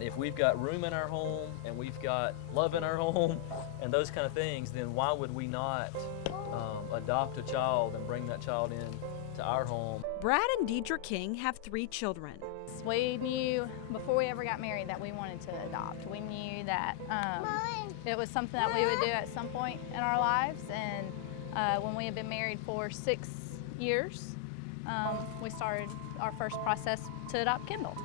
If we've got room in our home and we've got love in our home and those kind of things, then why would we not adopt a child and bring that child in to our home? Brad and Deidre King have 3 children. We knew before we ever got married that we wanted to adopt. We knew that it was something that we would do at some point in our lives, and when we had been married for 6 years, we started our first process to adopt Kendall.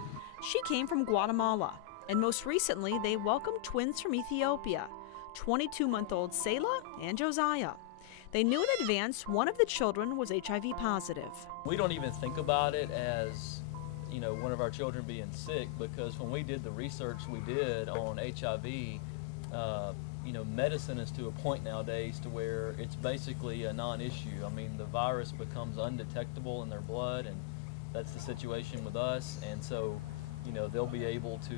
She came from Guatemala, and most recently they welcomed twins from Ethiopia, 22-month-old Selah and Josiah. They knew in advance one of the children was HIV positive. We don't even think about it as, you know, one of our children being sick, because when we did the research we did on HIV, you know, medicine is to a point nowadays to where it's basically a non-issue. I mean, the virus becomes undetectable in their blood, and that's the situation with us. And so, you know, they'll be able to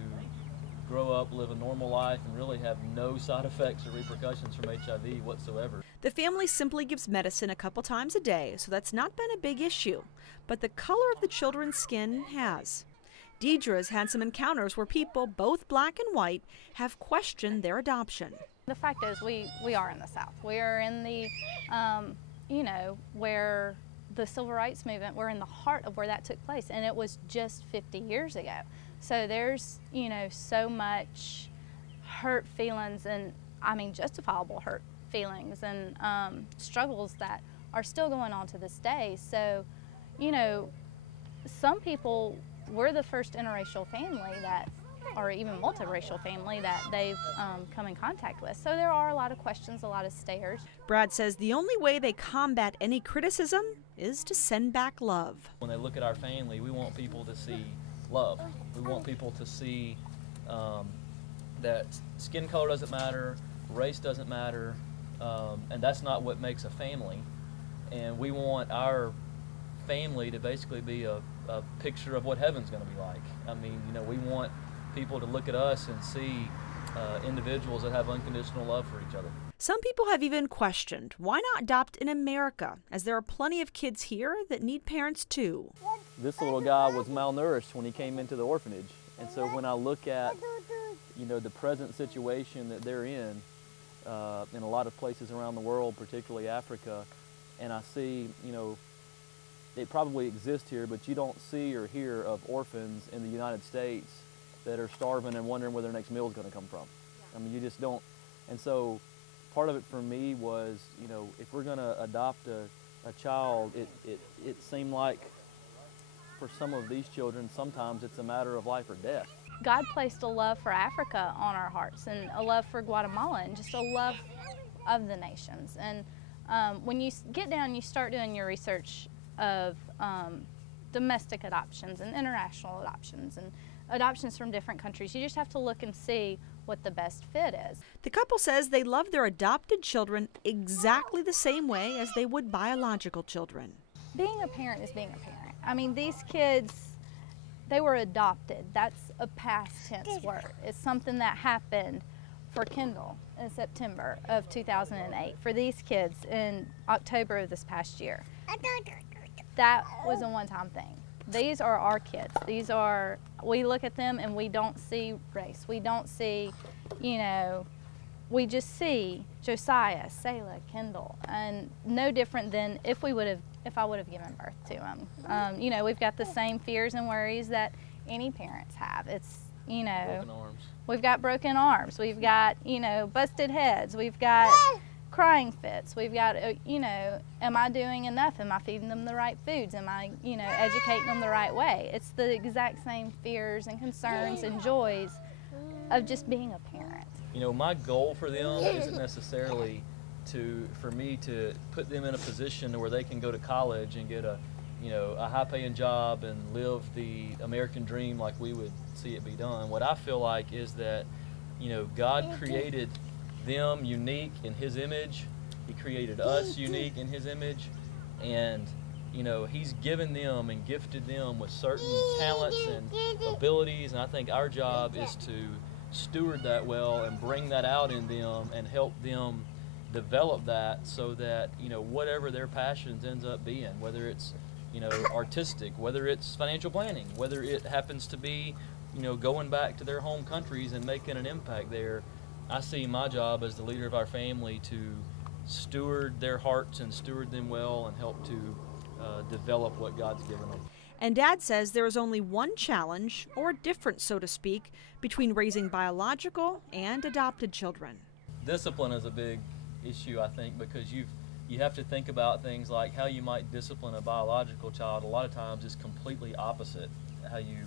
grow up, live a normal life, and really have no side effects or repercussions from HIV whatsoever. The family simply gives medicine a couple times a day, so that's not been a big issue. But the color of the children's skin has. Deidre has had some encounters where people, both black and white, have questioned their adoption. The fact is, we are in the South. We are in the, you know, where the Civil Rights Movement, we're in the heart of where that took place, and it was just 50 years ago. So there's, you know, so much hurt feelings, and I mean justifiable hurt feelings and struggles that are still going on to this day. So, you know, some people, we're the first interracial family that, or even multiracial family that they've come in contact with. So there are a lot of questions, a lot of stares. Brad says the only way they combat any criticism is to send back love. When they look at our family, we want people to see love. We want people to see that skin color doesn't matter, race doesn't matter, and that's not what makes a family. And we want our family to basically be a picture of what heaven's going to be like. I mean, you know, we want people to look at us and see individuals that have unconditional love for each other. Some people have even questioned, why not adopt in America, as there are plenty of kids here that need parents too. This little guy was malnourished when he came into the orphanage, and so when I look at, you know, the present situation that they're in a lot of places around the world, particularly Africa, and I see, you know, it probably exists here, but you don't see or hear of orphans in the United States that are starving and wondering where their next meal is going to come from. I mean, you just don't. And so part of it for me was, you know, if we're going to adopt a child, it seemed like for some of these children, sometimes it's a matter of life or death. God placed a love for Africa on our hearts, and a love for Guatemala, and just a love of the nations. And when you get down, you start doing your research of domestic adoptions and international adoptions and adoptions from different countries. You just have to look and see what the best fit is. The couple says they love their adopted children exactly the same way as they would biological children. Being a parent is being a parent. I mean, these kids, they were adopted. That's a past tense word. It's something that happened for Kendall in September of 2008, for these kids in October of this past year. That was a one-time thing. These are our kids. These are, we look at them and we don't see race. We don't see, you know, we just see Josiah, Selah, Kendall, and no different than if I would have given birth to them. You know, we've got the same fears and worries that any parents have. It's, you know, Broken arms. We've got broken arms. We've got, you know, busted heads. We've got crying fits. We've got, you know, am I doing enough? Am I feeding them the right foods? Am I, you know, educating them the right way? It's the exact same fears and concerns and joys of just being a parent. You know, my goal for them isn't necessarily for me to put them in a position where they can go to college and get a, you know, a high-paying job and live the American dream like we would see it be done. What I feel like is that, you know, God created them unique in His image. He created us unique in His image, and you know, He's given them and gifted them with certain talents and abilities, and I think our job is to steward that well and bring that out in them and help them develop that so that, you know, whatever their passions ends up being, whether it's, you know, artistic, whether it's financial planning, whether it happens to be you know, going back to their home countries and making an impact there. I see my job as the leader of our family to steward their hearts and steward them well and help to develop what God's given them. And Dad says there is only one challenge, or difference, so to speak, between raising biological and adopted children. Discipline is a big issue, I think, because you have to think about things like how you might discipline a biological child. A lot of times is completely opposite how you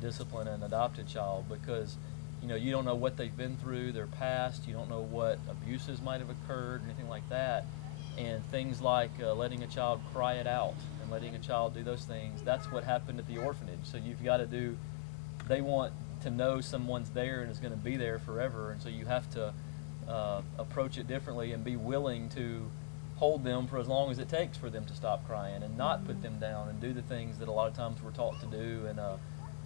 discipline an adopted child, because you know, you don't know what they've been through, their past, you don't know what abuses might have occurred, anything like that. And things like letting a child cry it out and letting a child do those things, that's what happened at the orphanage. So you've got to do, they want to know someone's there and is going to be there forever, and so you have to approach it differently and be willing to hold them for as long as it takes for them to stop crying and not put them down and do the things that a lot of times we're taught to do in a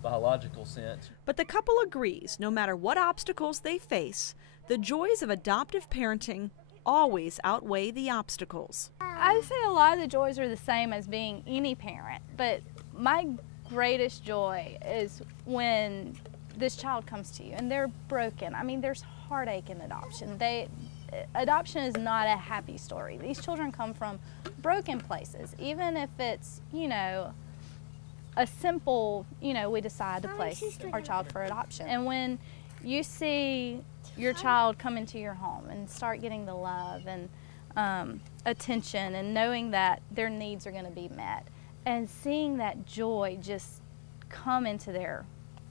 biological sense. But the couple agrees, no matter what obstacles they face, the joys of adoptive parenting always outweigh the obstacles. I would say a lot of the joys are the same as being any parent, but my greatest joy is when this child comes to you and they're broken. I mean, there's heartache in adoption. Adoption is not a happy story. These children come from broken places, even if it's, you know, a simple, you know, we decide to place our child for adoption. And when you see your child come into your home and start getting the love and attention and knowing that their needs are going to be met and seeing that joy just come into their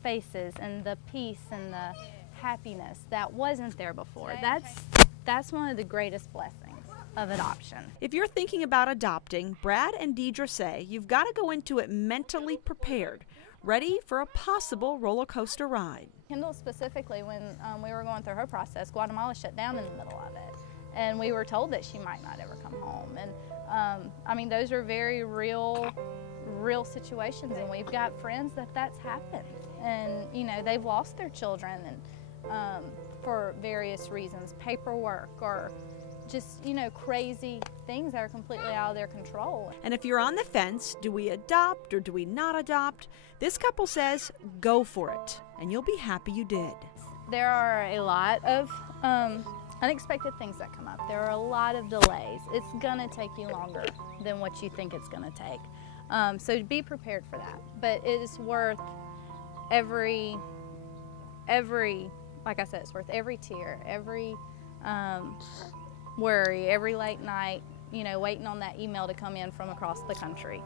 faces and the peace and the happiness that wasn't there before, that's one of the greatest blessings of adoption. If you're thinking about adopting, Brad and Deidre say you've got to go into it mentally prepared, ready for a possible roller coaster ride. Kendall specifically, when we were going through her process, Guatemala shut down in the middle of it. And we were told that she might not ever come home. And I mean, those are very real situations, and we've got friends that's happened. And, you know, they've lost their children and for various reasons, paperwork or just, you know, crazy things that are completely out of their control. And if you're on the fence, do we adopt or do we not adopt? This couple says go for it, and you'll be happy you did. There are a lot of unexpected things that come up. There are a lot of delays. It's gonna take you longer than what you think it's gonna take. So be prepared for that. But it is worth every, like I said, it's worth every tear, every worry, every late night, you know, waiting on that email to come in from across the country.